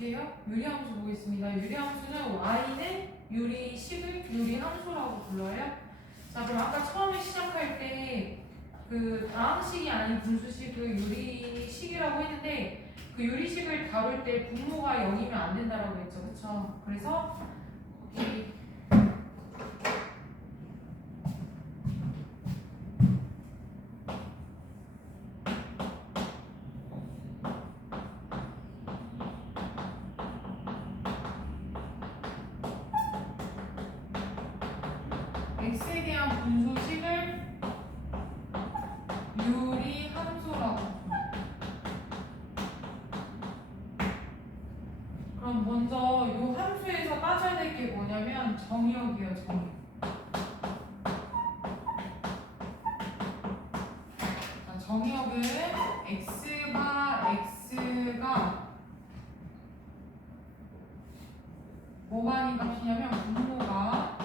볼게요. 유리함수 보겠습니다. 유리함수는 y는 유리식을 유리함수라고 불러요. 자, 그럼 아까 처음에 시작할 때 그 다항식이 아닌 분수식을 유리식이라고 했는데 그 유리식을 다룰 때 분모가 0이면 안 된다라고 했죠. 그쵸? 그래서 거기 x에 대한 분수식을 유리함수라고. 그럼 먼저 요 함수에서 따져야 될 게 뭐냐면 정의역이에요. 정의역. 자, 정의역은 x가 뭐가 아닌 값이냐면 분모가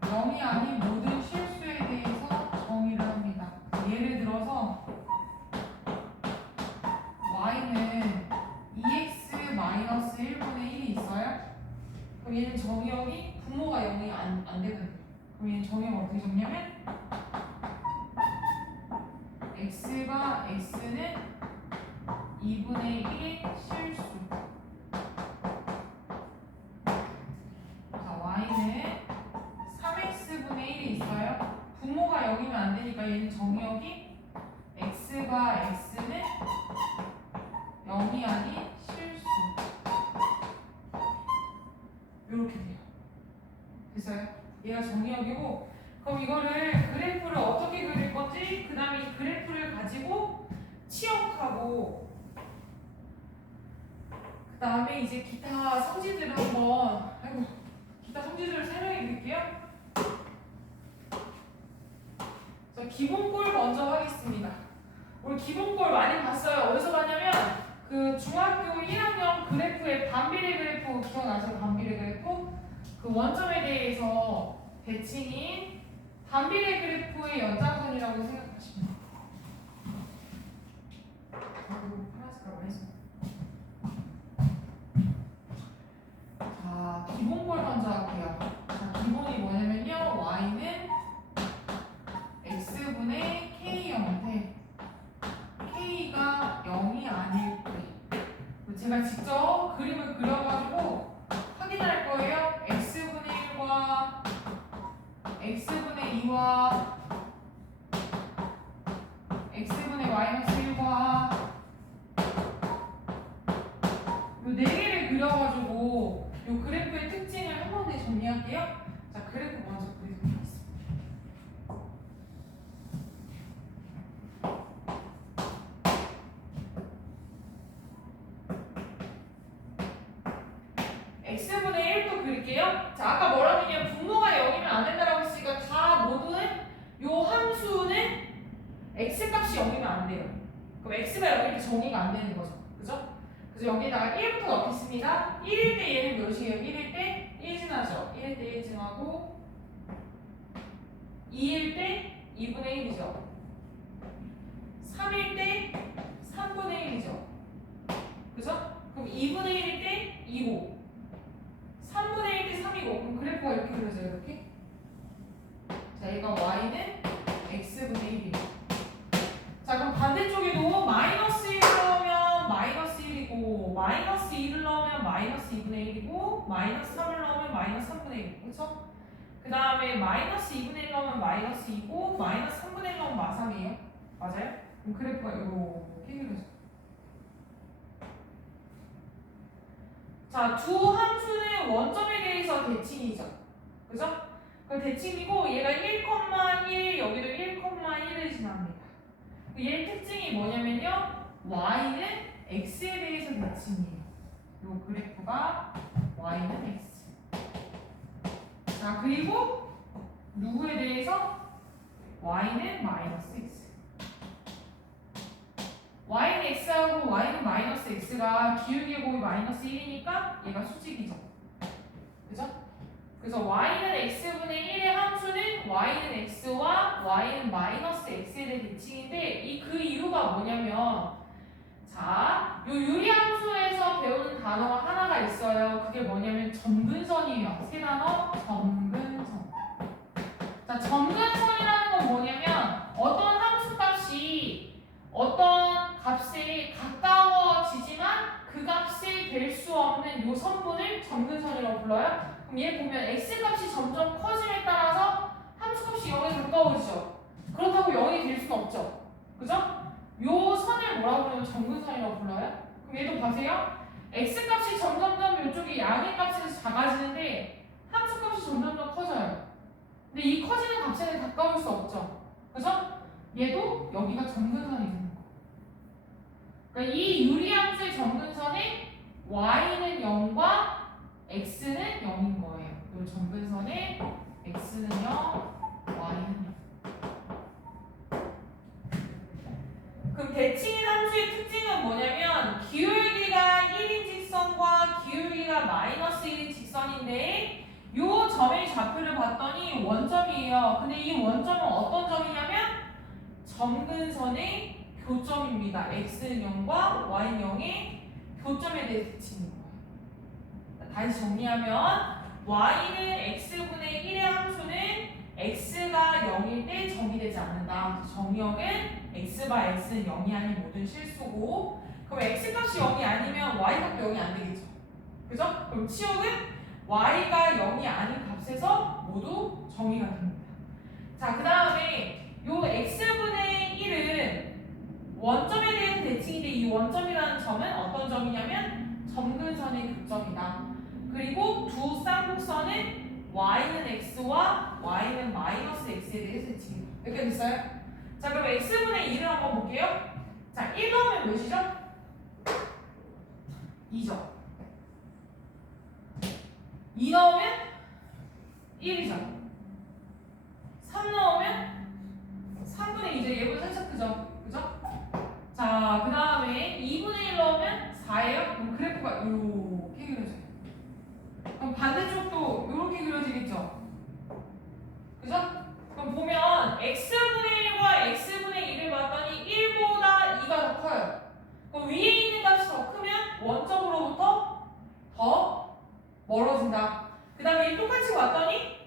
0이 아닌 모든 실수에 대해서 정의를 합니다. 예를 들어서 y는 2x-1분의 1이 있어요. 그럼 얘는 정의역이 분모가 0이 안 되거든요. 그럼 얘는 정의역 어떻게 적냐면 x가 x는 2분의 1의 실수. 자, y는 3x분의 1이 있어요. 분모가 0이면 안 되니까 얘는 정의역이 x가 x는 0이 아닌 실수. 이렇게 돼요. 됐어요? 얘가 정의역이고, 그럼 이거를 그래프를 어떻게 그릴 건지, 그 다음에 이 그래프를 가지고 치역하고, 그 다음에 이제 기타 성질들을 한번, 기타 성질들을 설명해 드릴게요. 자, 기본꼴 먼저 하겠습니다. 우리 기본꼴 많이 봤어요. 어디서 봤냐면, 그 중학교 1학년 그래프의 반비례 그래프 기억나세요? 반비례 그래프? 그 원점에 대해서 대칭인 반비례 그래프의 연장선이라고 생각하시면 돼요. 파란색으로 해서. 자, 기본꼴 먼저 할게요. 자, 기본이 뭐냐면요. y는 x분의 k형인데 k가 0이 아닐 때 제가 직접 그림을 그려가지고 확인할 거예요. x분의 1과 x분의 2와 x분의 마이너스 1과 요 네 개를 그려가지고 요 그래프의 특징을 한 번에 정리할게요. 자, 그래프 먼저 그리도록 하겠습니다. x분의 1도 그릴게요. 자, 아까 뭐라고 했냐면 분모가 0이면 안 된다라고 했으니까 다 모두는 요 함수는 x값이 0이면 안 돼요. 그럼 x가 0일 때 정의가 안 되는 거죠. 그죠? 그래서 여기다가 1부터 넣겠습니다. 1일 때 얘는 몇이에요? 1일 때 1진하죠. 1일 때 1진하고 2일 때 2분의 1이죠. 3일 때 3분의 1이죠. 그죠? 그럼 2분의 1일 때 2고 3분의 1 때 3이고 그럼 그래프가 이렇게 그려져요. 이렇게. 자, 얘가 y는 x분의 1이에요. 자, 그럼 반대쪽에도 마이너스 1을 넣으면 마이너스 1이고 마이너스 2를 넣으면 마이너스 2분의 1이고 마이너스 3을 넣으면 마이너스 3분의 1이고 그쵸? 그 다음에 마이너스 2분의 1 넣으면 마이너스 2고 마이너스 3분의 1 넣으면 마3이에요. 맞아요? 그럼 그래프가 이렇게 그려져요. 자, 두 함수는 원점에 대해서 대칭이죠. 그죠? 그 대칭이고 얘가 1,1 여기도 1,1을 지납니다. 얘의 특징이 뭐냐면요. y는 x에 대해서 대칭이에요. 요 그래프가 y는 x. 자, 그리고 누구에 대해서? y는 마이너스 x. y는 x하고 y는 마이너스 x가 기울기의 곱이 마이너스 1이니까 얘가 수직이죠. 그죠? 그래서 y는 x분의 1의 함수는 y는 x와 y는 마이너스 x에 대한 대칭인데 그 이유가 뭐냐면 자, 요 유리함수에서 배우는 단어가 하나가 있어요. 그게 뭐냐면 점근선이에요. 세 단어 점근선. 자, 점근선이라는 건 뭐냐면 어떤 함수값이 어떤 값에 가까워지지만 그 값이 될 수 없는 요 선분을 점근선이라고 불러요. 그럼 얘 보면 x값이 점점 커짐에 따라서 함수값이 0에 가까워지죠. 그렇다고 0이 될 수는 없죠. 그죠? 요 선을 뭐라고 부르면 점근선이라고 불러요. 그럼 얘도 보세요. x값이 점점점 이쪽이 양의 값에서 작아지는데 함수값이 점점점 커져요. 근데 이 커지는 값에는 가까울 수 없죠. 그죠? 얘도 여기가 점근선이 되는 거예요. 그러니까 이 유리함수의 점근선에 y는 0과 x는 0인 거예요. 이 점근선에 x는 0, y는 0. 그럼 대칭인 함수의 특징은 뭐냐면 기울기가 1인 직선과 기울기가 마이너스 1인 직선인데 요 점의 좌표를 봤더니 원점이에요. 근데 이 원점은 어떤 점이냐면 점근선의 교점입니다. x는 0과 y는 0의 교점에 대해 대칭인 거예요. 다시 정리하면 y는 x분의 1의 함수는 x가 0일 때 정의되지 않는다. 정의역은 x바 x는 0이 아닌 모든 실수고, 그럼 x값이 0이 아니면 y값도 0이 안 되겠죠. 그죠? 그럼 치역은 y가 0이 아닌 값에서 모두 정의가 됩니다. 자, 그 다음에 요 x분의 1은 원점에 대한 대칭인데 이 원점이라는 점은 어떤 점이냐면 점근선의 교점이다. 그리고 두 쌍곡선은 y는 x와 y는 마이너스 x에 대해서 대칭입니다. 이렇게 됐어요? 자, 그럼 x분의 1을 한번 볼게요. 자, 1 넣으면 몇이죠? 2죠. 2 넣으면 1이죠. 3 넣으면 3분의 2죠. 얘보다 살짝 크죠? 그죠? 자, 그 다음에 2분의 1 넣으면 4예요. 그럼 그래프가 이렇게 그려져요. 그럼 반대쪽도 이렇게 그려지겠죠? 그죠? 그럼 보면 x분의 1과 x분의 1을 봤더니 1보다 2가 더 커요. 그럼 위에 있는 값이 더 크면 원점으로부터 더 멀어진다. 그 다음에 똑같이 봤더니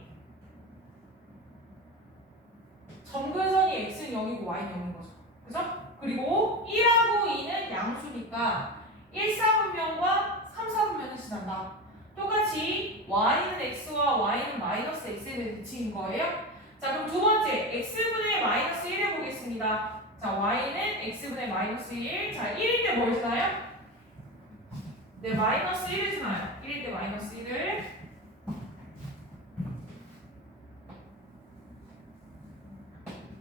점근선이 x는 0이고 y는 0인 거죠. 그죠? 그리고 1하고 2는 양수니까 1, 4분면과 3, 4분면을 지난다. 똑같이 y는 x와 y는 마이너스 x에 대해 대칭인 거예요. 자, 그럼 두 번째 x분의 마이너스 1 해보겠습니다. 자, y는 x분의 마이너스 1. 자, 1일 때 뭘 지나요? 네, 마이너스 1을 지나요. 1일 때 마이너스 1을.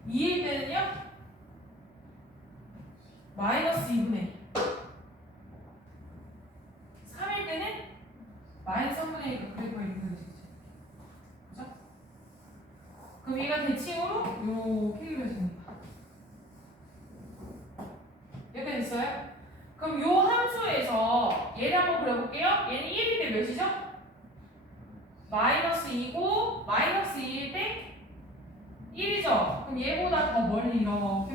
2일 때는요? 마이너스 2분의 1. 3일 때는 마이너스 3분의 1. 그래프가 이렇게 그려지죠. 그죠? 그럼 얘가 대칭으로 이렇게 그려집니다. 이렇게 됐어요? 그럼 요 함수에서 얘를 한번 그려볼게요. 얘는 1일 때 몇이죠? 마이너스 2고 마이너스 2일 때 1이죠? 그럼 얘보다 더 멀리 이렇게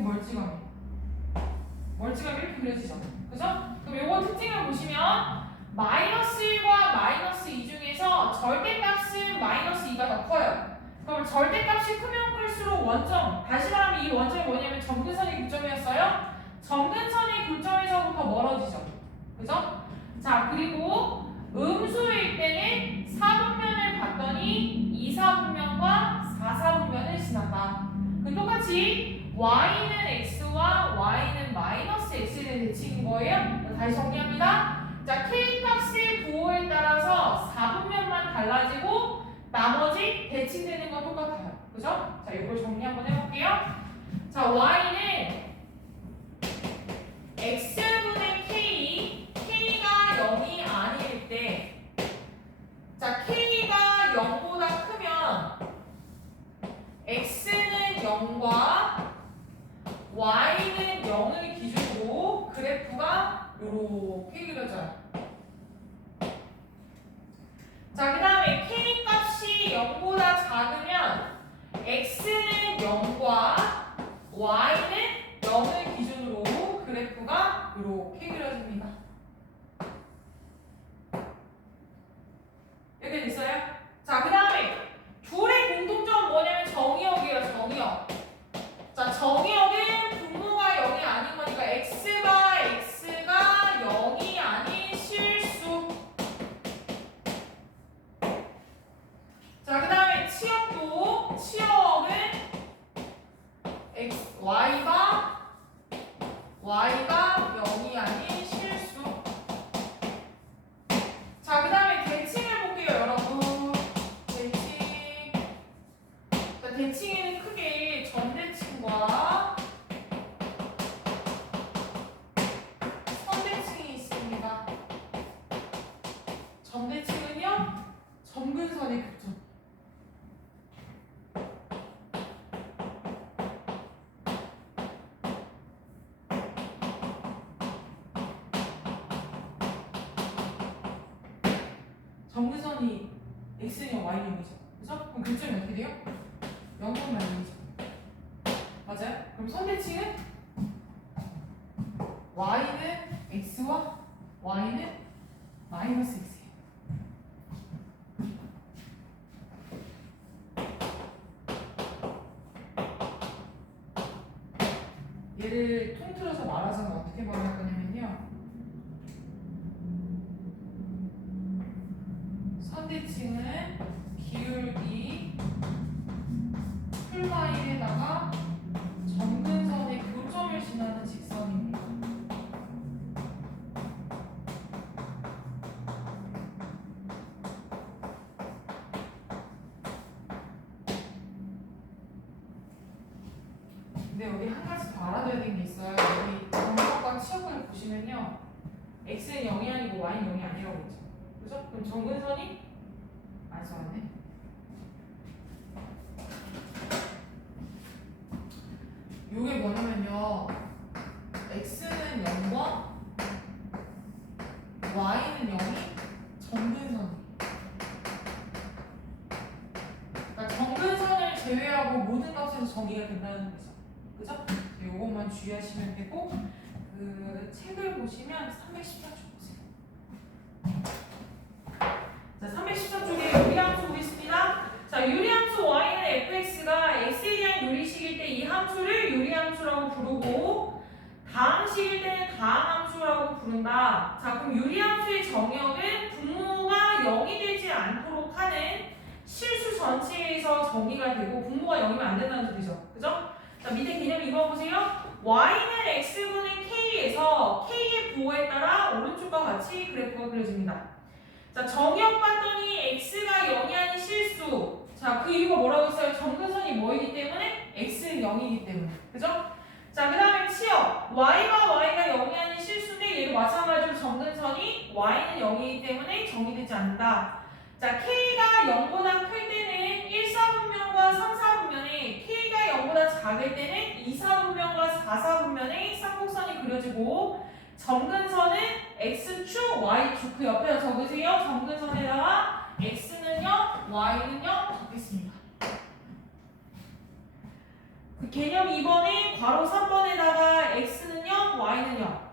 멀찌감이 이렇게 그려지죠? 그죠? 그럼 요거 특징을 보시면 마이너스 1과 마이너스 2 중에서 절대값은 마이너스 2가 더 커요. 그럼 절대값이 크면 클수록 원점, 다시 말하면 이 원점이 뭐냐면 점근선의 교점이었어요. 점근선의 교점에서부터 멀어지죠. 그죠? 자, 그리고 음수일 때는 4분면을 봤더니 2, 4분면과 4, 4분면을 지난다. 그럼 똑같이 y는 x와 y는 마이너스 x에 대한 대칭인 거예요. 다시 정리합니다. 자, k값의 부호에 따라서 4분면만 달라지고 나머지 대칭되는 건 똑같아요. 그죠? 자, 이걸 정리 한번 해볼게요. 자, y는 x분의 k, k가 0이 아닐 때, 자, k가 0보다 크면 x는 0과 y는 0을 기준으로 그래프가 이렇게 그려져요. 자, 그 다음에 k 값이 0보다 작으면 x는 0과 y는 0을 기준으로 그래프가 이렇게 치역은 x, y가 0이 아닌 실수. 자, 그 다음에 대칭을 볼게요, 여러분. 대칭. 자, 대칭에는 크게 전대칭과 선대칭이 있습니다. 전대칭은요, 점근선의 교점. 점근선이 x는 y는 0이죠. 그죠? 그럼 교점이 어떻게 돼요? 0,0이죠. 맞아요? 그럼 선대칭은 y는 x와 y는 마이너스 x예요. 얘를 통틀어서 말하자면 어떻게 말할 거냐면요. 선대칭은 기울기 풀마일에다가 점근선의 교점을 지나는 직선입니다. 근데 여기 한 가지 더 알아둬야 되는 게 있어요. 여기 정석과 치역을 보시면요, x는 0이 아니고 y는 0이 아니라고 했죠. 그죠? 그럼 점근선이 안 써왔네. 요게 뭐냐면요, x는 0과 y는 0이 점근선. 그러니까 점근선을 제외하고 모든 값에서 정의가 된다는 거죠. 그죠? 요것만 주의하시면 되고, 그 책을 보시면 314쪽 보세요. 자, 314쪽에 유리함수 보겠습니다. 자, 유리함수 y는 fx가 x에 대한 유리식일 때 이 함수를 유리함수라고 부르고, 다항식일 때는 다항함수라고 부른다. 자, 그럼 유리함수의 정역은 분모가 0이 되지 않도록 하는 실수 전체에서 정의가 되고, 분모가 0이면 안 된다는 소리죠. 그죠? 자, 밑에 개념 읽어보세요. y는 x분의 k에서 k의 부호에 따라 오른쪽과 같이 그래프가 그려집니다. 자, 정역 봤더니 x가 0이 아닌 실수. 자, 그 이유가 뭐라고 했어요? 점근선이 뭐이기 때문에? x는 0이기 때문에. 그죠? 자, 그 다음에 치역. y가 0이 아닌 실수인데 얘도 마찬가지로 점근선이 y는 0이기 때문에 정의되지 않는다. 자, k가 0보다 클 때는 1사분면과 3사분면에, k가 0보다 작을 때는 2사분면과 4사분면에 쌍곡선이 그려지고, 점근선은 x축, y축. 그 옆에다 적으세요. 점근선에다가 x는요, y는요 적겠습니다. 그 개념 2번에 괄호 3번에다가 x는요, y는요.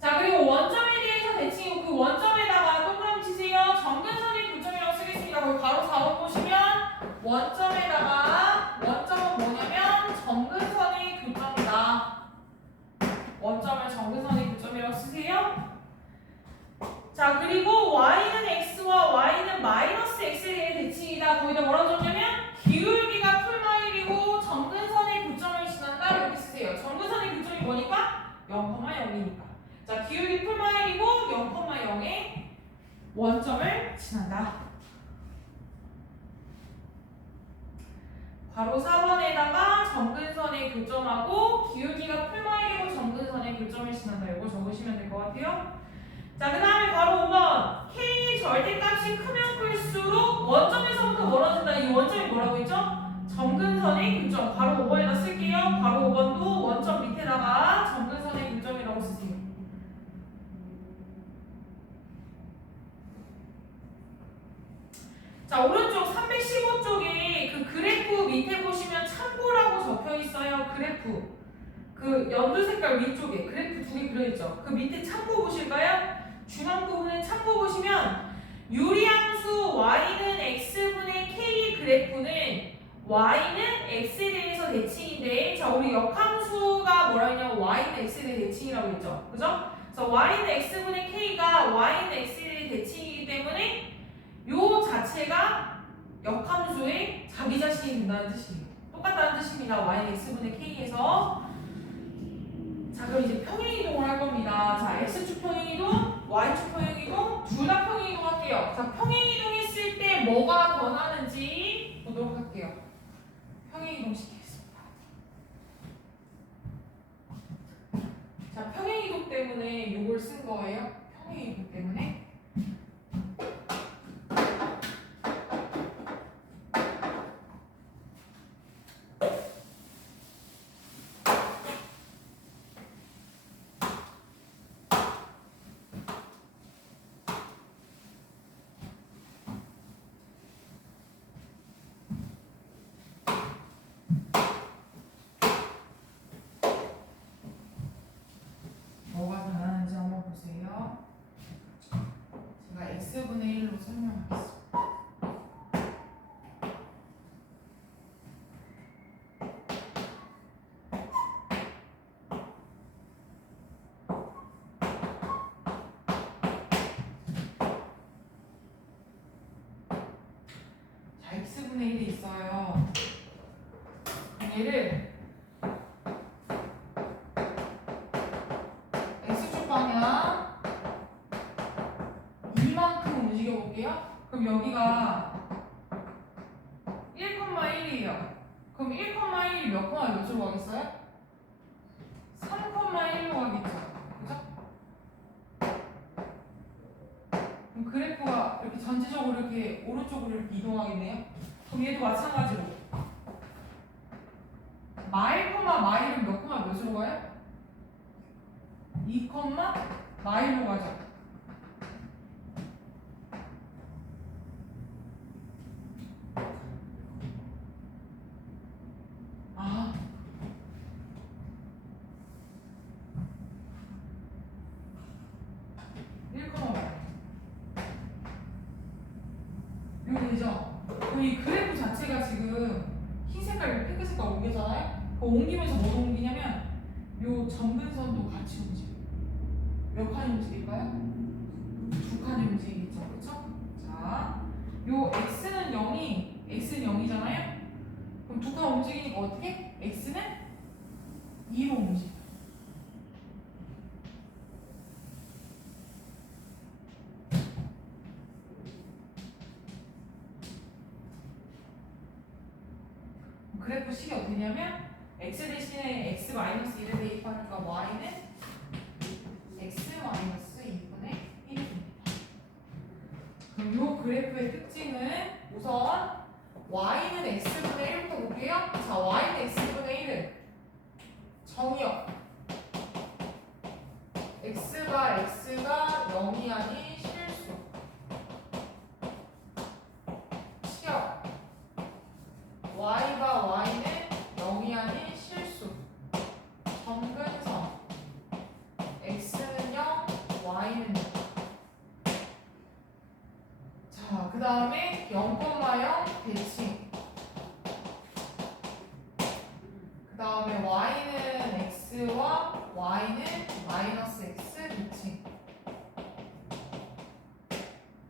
자, 그리고 원점에 대해서 대칭이고, 그 원점에다가 동그라미 치세요. 점근선의 교점이라고 쓰겠습니다. 거기 괄호 4번 보시면 원점에다가, 원점은 뭐냐면 점근선의 교점이다. 원점을 점근선의 교점이라고 쓰세요. 자, 그리고 y는 x와 y는 마이너스 x에 대해 대칭이다. 거기다 뭐라고 적냐면 기울기가 풀마일이고 점근선의 교점을 지난다. 이렇게 쓰세요. 점근선의 교점이 뭐니까? 0,0이니까. 자, 기울기 풀마일이고 0,0의 원점을 지난다. 바로 4번에다가 점근선의 교점하고 기울기가 풀마일이고 점근선의 교점을 지난다. 이거 적으시면 될 것 같아요. 자, 그 다음에 바로 5번. K의 절대값이 크면 클수록 원점에서부터 멀어진다. 이 원점이 뭐라고 했죠? 점근선의 교점. 바로 5번에다 쓸게요. 바로 5번도 원점 밑에다가 점근선의 교점이라고 쓰세요. 자, 오른쪽 315쪽에 그 그래프 밑에 보시면 참고라고 적혀 있어요. 그래프. 그 연두 색깔 위쪽에 그래프 두 개 그려있죠. 그 밑에 참고 보실까요? 중앙 부분에 참고 보시면 유리함수 y는 x분의 k 그래프는 y는 x에 대해서 대칭인데, 자, 우리 역함수가 뭐라 했냐면 y는 x에 대해 대칭이라고 했죠. 그죠? 그래서 y는 x분의 k가 y는 x에 대해 대칭이기 때문에 요 자체가 역함수의 자기 자신이 된다는 뜻이에요. 똑같다는 뜻입니다. y x분의 k에서 자 그럼 이제 평행이동을 할 겁니다. 자 x축 평행이동, y축 평행이동 둘 다 평행이동 할게요. 자 평행이동 했을 때 뭐가 변하는지 보도록 할게요. 평행이동 시키겠습니다. 자 평행이동 때문에 요걸 쓴 거예요. 평행이동 때문에. 뭐가 변하는지 한번 보세요. 제가 x분의 1로 설명하겠습니다. 자, x분의 1이 있어요. 얘를 x축 방향 이만큼 움직여 볼게요. 그럼 여기가 1,1이에요. 그럼 1,1이 몇 몇으로 가겠어요? 3,1로 가겠죠. 그죠? 그럼 그래프가 이렇게 전체적으로 이렇게 오른쪽으로 이렇게 이동하겠네요. 그럼 얘도 마찬가지로 마일은 몇 몇으로 가요? 2, 마일로 가죠. 아, 이거 되죠? 그럼 이 그래프 자체가 지금 흰 색깔, 핑크 색깔 옮겨잖아요? 그 옮기면서 뭐 옮기냐면 요 점근선도 같이 움직여요. 몇 칸이 움직일까요? 두 칸이 움직이겠죠, 그렇죠? 자, 요 x는 0이잖아요? 그럼 두 칸 움직이니까 어떻게? x는 2로 움직여요. 그래프 식이 어떻게 되냐면 x 대신에 x-1을 대입하니까 y는 x-2분의 1이 됩니다. 그럼 이 그래프의 특징은 우선 y는 x분의 1부터 볼게요. 자, y는 x분의 1은 정의역 x가 0이 아닌 실수 치역 y가 y는 0이 아닌 실수 점근선 x는 0, y는 0. 자, 그 다음에 0,0 대칭. 그 다음에 y는 x와 y는 마이너스 x 대칭.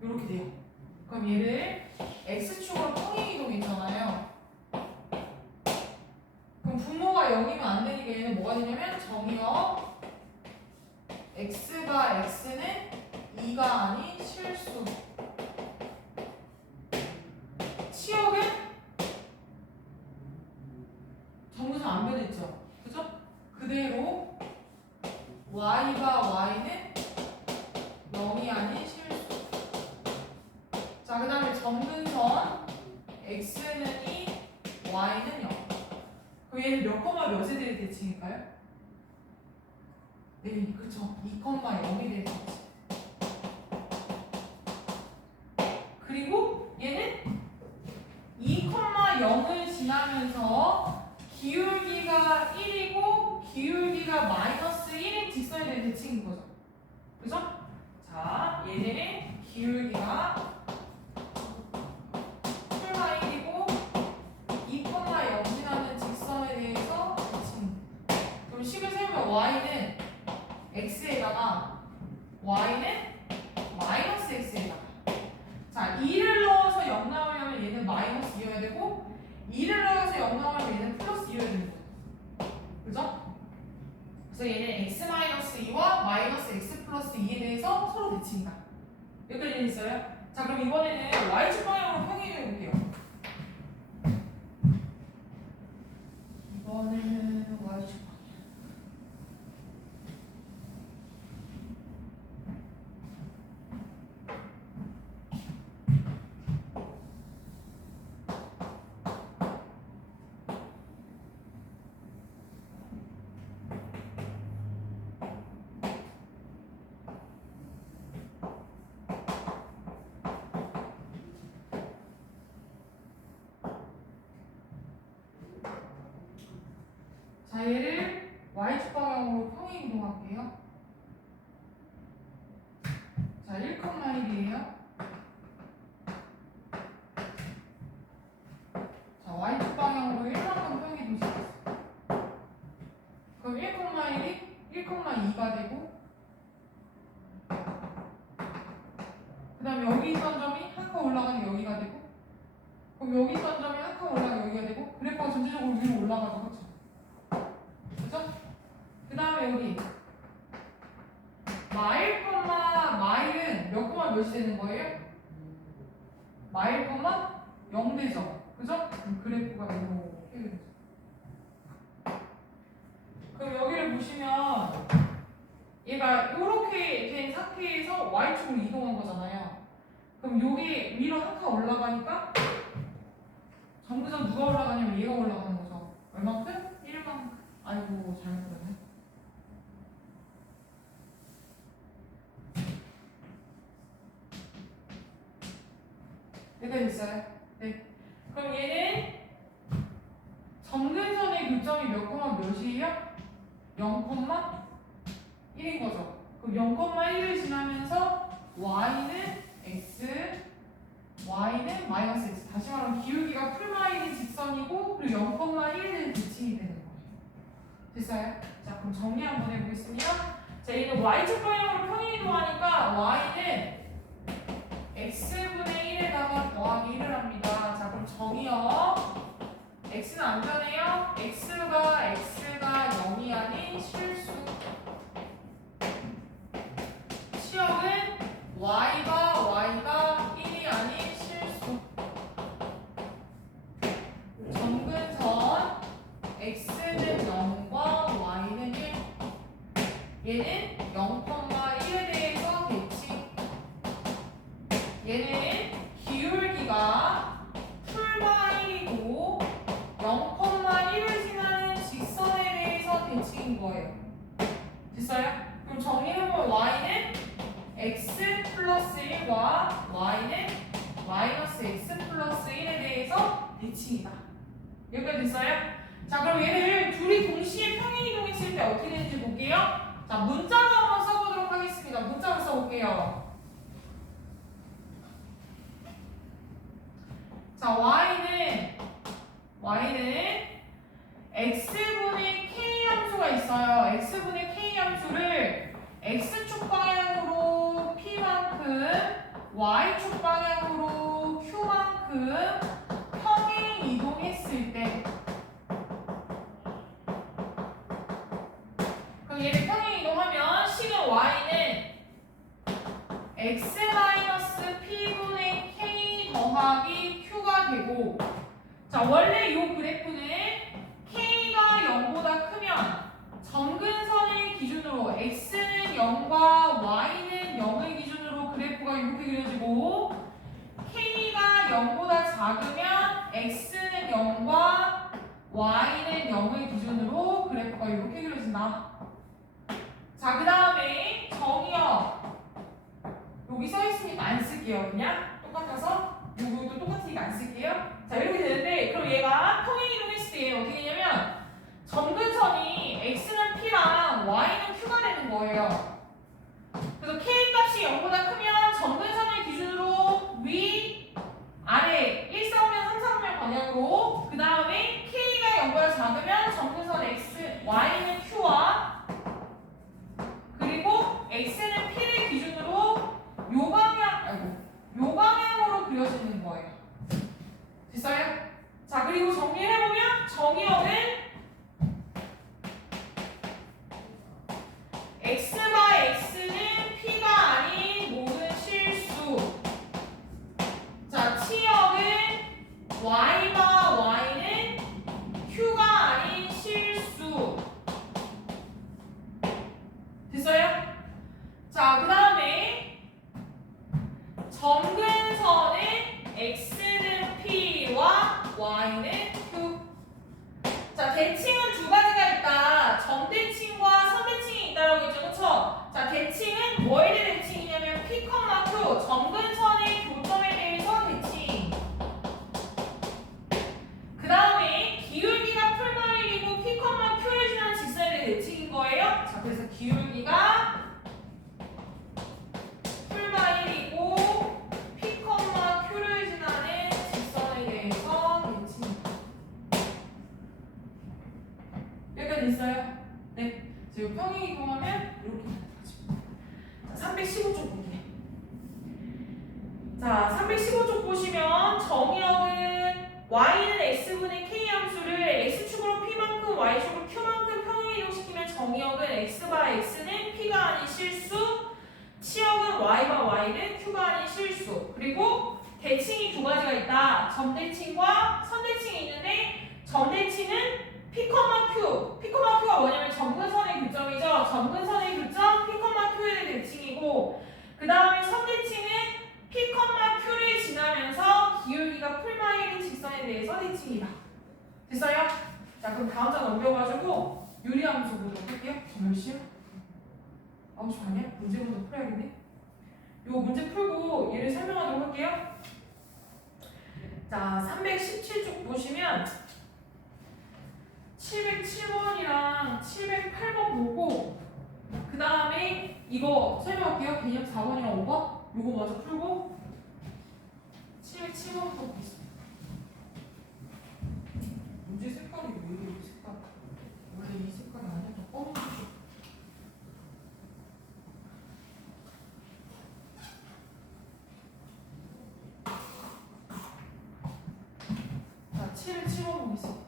이렇게 돼요. 그럼 얘를 x축으로 평행이동 있잖아요. 그럼 분모가 0이면 안 되니까 얘는 뭐가 되냐면 정의역 x가 x는 2가 아닌 실수 치역은 정근선 안 변했죠. 그죠? 그대로 y가 y는 0이 아닌 실수. 자, 그 다음에 정근선 x는 2, y는 0. 그럼 얘는 몇 몇에 대해 대칭일까요? 네, 그렇죠. 2,0에 대해 대칭. 그리고 얘는 2,0을 지나면서 기울기가 1이고 기울기가 마이너스 1인 직선에 대한 대칭인 거죠. 그죠? 자, 얘네는 기울기가 풀마 1이고 2,0 지나는 직선에 대해서 대칭. 그럼 식을 세우면 y는 x에다가 y는 마이너스 x에다가 자, 2를 넣어서 0 나오려면 얘는 마이너스 2를 넣어서 0 나오면 얘는 플러스 2가 되는 거죠. 그죠? 그래서 얘는 x-2와 마이너스 x 플러스 2에 대해서 서로 대칭이다. 여기까지 있어요? 자, 그럼 이번에는 y축 방향으로 평행해 볼게요. 이번에는 y축 방향. 자, 얘를 y축 방향으로 평행 이동할게요. 자, 1,1이에요. 자, y축 방향으로 1만큼 평행 이동시켰어요. 그럼 1,1이 1,2가 되고, 그 다음에 여기 있던 점이 한 칸 올라가니 여기가 되고, 그럼 여기 있던 점이 한 칸 올라가니 여기가 되고, 그래프가 전체적으로 위로 올라가죠. 그렇죠? 그죠? 그 다음에 여기 마일은 몇 콤마 몇이 되는 거예요? 마일 콤마 0 되죠? 그죠? 그럼 그래프가 이렇게 되죠. 그럼 여기를 보시면 얘가 이렇게 된 상태에서 y축으로 이동한 거잖아요. 그럼 여기 위로 한 칸 올라가니까 전부전 누가 올라가냐면 얘가 올라가는 거죠. 얼만큼? 1만큼. 아이고 잘못 그렸네. 여기까지 있어요? 네. 그럼 얘는 점근선의 교점이 몇 콤마 몇이에요? 0,1인 거죠. 그럼 0,1을 지나면서 y는 x, y는 마이너스 x. 다시 말하면 기울기가 풀마이는 직선이고 그리고 0,1은 대칭이 되는 거예요. 됐어요? 자, 그럼 정리 한번 해보겠습니다. 자, 얘는 y축 방향으로 평행 이동하니까 y는 x분의 1에다가 더하기 1을 합니다. 자, 그럼 정의요. x는 안 변해요. x가 0이 아닌 실수. 치역은 y가 1이 아닌 실수. 점근선 x는 0과 y는 1. 얘는 0,1에 대해서 대칭. 얘는 기울기가 풀과 1이고 0,1을 지나는 직선에 대해서 대칭인 거예요. 됐어요? 그럼 정리해보면 y는 x 플러스 1과 y는 마이너스 x 플러스 1에 대해서 대칭이다. 여기까지 됐어요? 자, 그럼 얘를 둘이 동시에 평행 이동했을 때 어떻게 되는지 볼게요. 자, 문자로 한번 써보도록 하겠습니다. 문자로 써볼게요. 자, y는 x분의 k 함수가 있어요. x분의 k 함수를 x축 방향으로 p만큼 y축 방향으로 q만큼 평행 이동했을 때, 그럼 얘를 평행 이동하면 식은 y는 x-p분의 k 더하기 q가 되고, 자, 원래 이 그래프는 k가 0보다 크면 점근선의 기준으로 x는 0과 y는 0을 기준으로 그래프가 이렇게 그려지고, k가 0보다 작으면 x는 0과 y는 0을 기준으로 그래프가 이렇게 그려진다. 자, 그 다음에 정의요. 여기 써 있으니까 안 쓸게요. 그냥 똑같아서 요것도 똑같으니까 안 쓸게요. 자, 이렇게 되는데, 그럼 얘가 평행 이동했을 때 어떻게 되냐면 점근선이 x는 p랑 y는 q가 되는 거예요. 그래서 k 값이 0보다 크면 점근선의 기준으로 위, 아래 1사면 3사면 방향으로, 그 다음에 k가 0보다 작으면 점근선 x, y는 q와 그리고 x는 p를 기준으로 요 방향으로 그려지는 거예요. 됐어요? 자, 자, 그리고 정리해보면 정의역은 x가 x는 p가 아닌 모든 실수. 자, t역은 y가 y는 q가 아닌 실수. 됐어요? 자, 그 다음에 점근선은 x는 p와 y는 q. 자, 대칭은 두 가지가 있다. 점대칭과 선대칭이 있다라고 했죠. 그쵸? 자, 대칭은 뭐에 대해 대칭이냐면 p, q. 점근선의 교점에 대해서 대칭. 그 다음에 기울기가 풀마일이고 p, q를 지나는 직선에 대해 대칭인 거예요. 자, 그래서 기울기가 풀마일이고 p, q를 지나는 직선에 대해서 대칭입니다. 여기까지 있어요? 네. 지금 평행이동하면 이렇게 가지고. 자, 315쪽 볼게요. 자, 315쪽 보시면 정의역은 y는 x분의 k 함수를 x축으로 p만큼 y축으로 q만큼 평행이동시키면 정의역은 x바 x는 p가 아닌 실수, 치역은 y바 y는 q가 아닌 실수. 그리고 대칭이 두 가지가 있다. 점대칭과 선대칭이 있는데 점대칭은 p, q. p, q가 뭐냐면 점근선의 교점이죠. 점근선의 교점 p, q의 대칭이고, 그 다음에 선대칭은 p, q를 지나면서 기울기가 풀마일인 직선에 대해서 대칭이다. 됐어요? 자, 그럼 다음 장 넘겨가지고 유리함수 보도록 할게요. 몇 시요? 9시 반이야? 문제 먼저 풀어야겠네. 요 문제 풀고 얘를 설명하도록 할게요. 자, 317쪽 보시면 707번이랑 708번 보고, 그 다음에 이거 설명할게요. 개념 4번이랑 5번 요거 먼저 풀고 707번부터 보겠습니다. 문제 색깔이 왜 이래? 이 색깔 원래 이 색깔이 아니야. 더 검은색. 자, 707번 보겠습니다.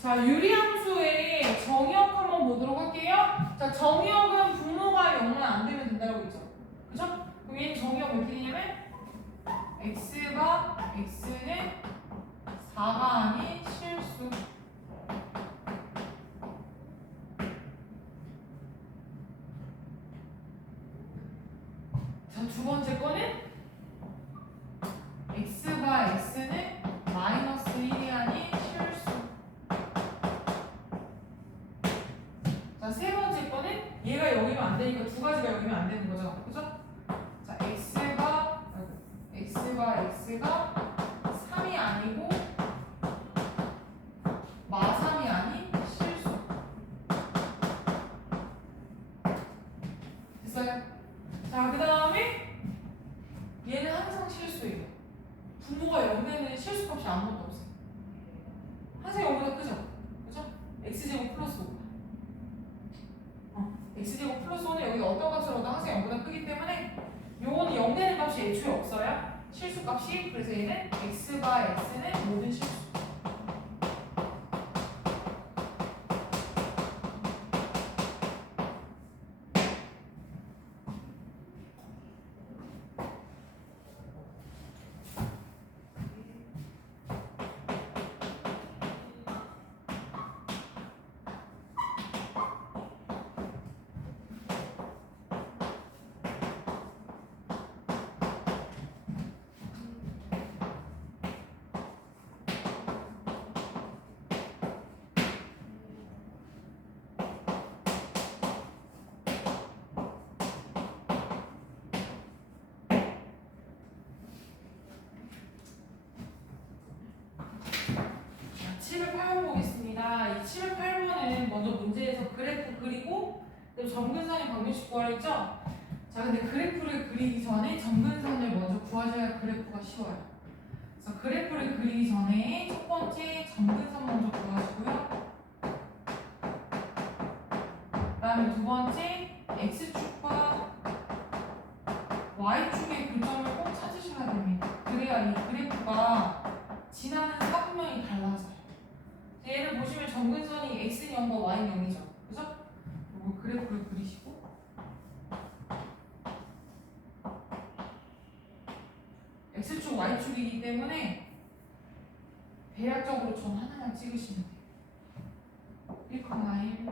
자, 유리함수의 정의역 한번 보도록 할게요. 자, 정의역은 분모가 0만 안 되면 된다고 했죠. 그죠? 그럼 얘는 정의역 어떻게 되냐면 x가 x는 4가 아닌 실수. 자, 두 번째 거는 x가 x는 마이너스 1이 아닌 실수. 자, 세 번째 거는 얘가 여기면 안 되니까 두 가지가 여기면 안 되는 거죠. 그죠? 자, x가 3이 아니고 마3이 아닌 실수. 됐어요? 자, 그 다음에 얘는 항상 실수예요. 분모가 0되는 실수값이 아무것도 없어요. 항상 0보다 크죠? 그죠? x제곱 플러스 5. x제곱 플러스 5는 여기 어떤 값으로도 항상 0보다 크기 때문에 요거는 0 되는 값이 애초에 없어요. 실수값이. 그래서 얘는 x바 x는 모든 실수. 자, 708번 보겠습니다. 이 708 그럼 점근선이 방정식 구하라 했죠? 자, 근데 그래프를 그리기 전에 점근선을 먼저 구하셔야 그래프가 쉬워요. 그래서 그래프를 그리기 전에 첫 번째 점근선 먼저 구하시고요. 그 다음에 두 번째 x축과 y축의 교점을 꼭 찾으셔야 됩니다. 그래야 이 그래프가 지나는 사분면이 달라져요. 얘를 보시면 점근선이 x는 0과 y는 0이죠. 그죠? 그리고 그래프를 그리시고 x축, y축이기 때문에 대략적으로 점 하나만 찍으시면 돼요. 1, 1 y,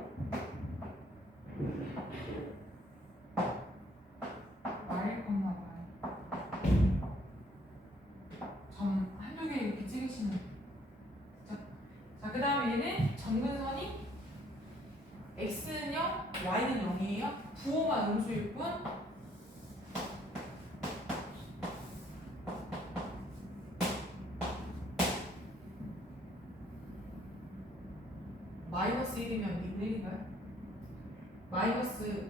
점 한두 개 이렇게 찍으시면 돼요. 자, 그 다음에 얘는 점근선이 x는 0, y는 0이에요. 부호만 음수일 뿐. 마이너스 1이면 2분의 1인가요? 마이너스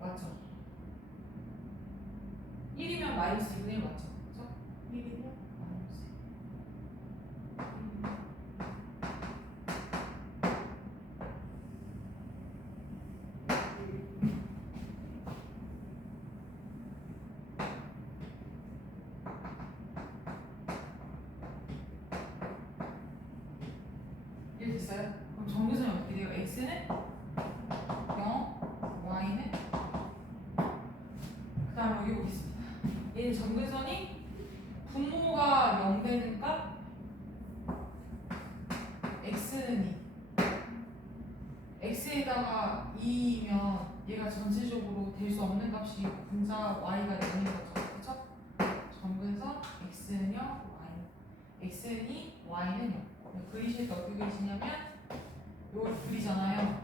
맞죠? 1이면 마이너스 2분의 1 맞죠? 그죠? 1이면 마이너스 1 됐어요? 그럼 정근선이 어떻게 돼요? x는 0, y는 그 다음 여기 보겠습니다. 얘는 점근선이 분모가 0 되는 값 x는 2 x에다가 2면 얘가 전체적으로 될 수 없는 값이 분자 y가 0인 거죠. 그쵸? 점근선 x는 0, x는 2, y는 0 그리실 때 어떻게 그리시냐면 이걸 그리잖아요.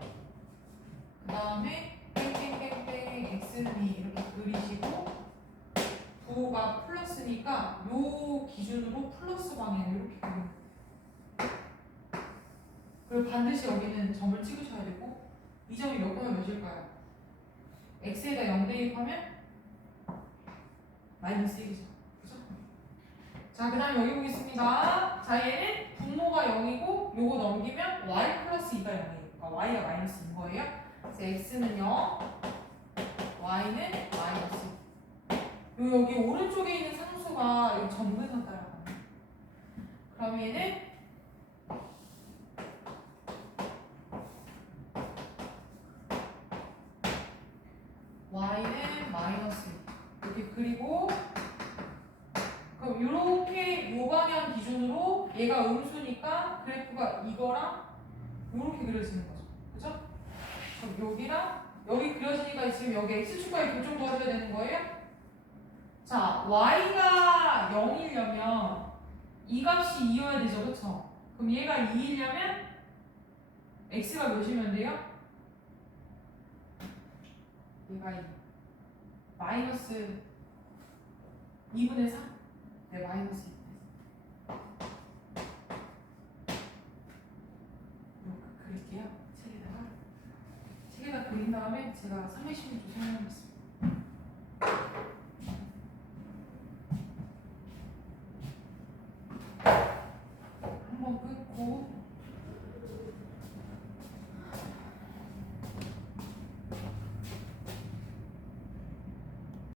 그 다음에 땡땡땡땡 x는 2 이렇게 그리시고 부호가 플러스니까 요 기준으로 플러스 방향 이렇게 그립니다. 그리고 반드시 여기는 점을 찍으셔야 되고 이 점이 몇 번면 몇일까요? x에다 0 대입하면 마이너스 1이죠. 그죠? 자, 그 다음에 여기 보겠습니다. 자, 얘는 분모가 0이고 요거 넘기면 y 플러스 2가 0이에요. 그러니까 y가 마이너스인 거예요. 그래서 x는 0, y는 마이너스. 요 여기 오른쪽에 있는 상수가 이 점근선 따라갑니다. 그럼 얘는 y는 마이너스 이렇게 그리고 그럼 이렇게 요 방향 기준으로 얘가 음수니까 그래프가 이거랑 이렇게 그려지는 거죠. 그죠? 그럼 여기랑 여기 그려지니까 지금 여기 x축과의 교점 구하셔야 되는 거예요. 자, y가 0이려면 이 값이 2여야 되죠. 그쵸? 그럼 얘가 2이려면 x가 몇이면 돼요? 얘가 2 마이너스 2분의 3? 네, 마이너스 2분의 3 이렇게 그릴게요. 책에다 그린 다음에 제가 316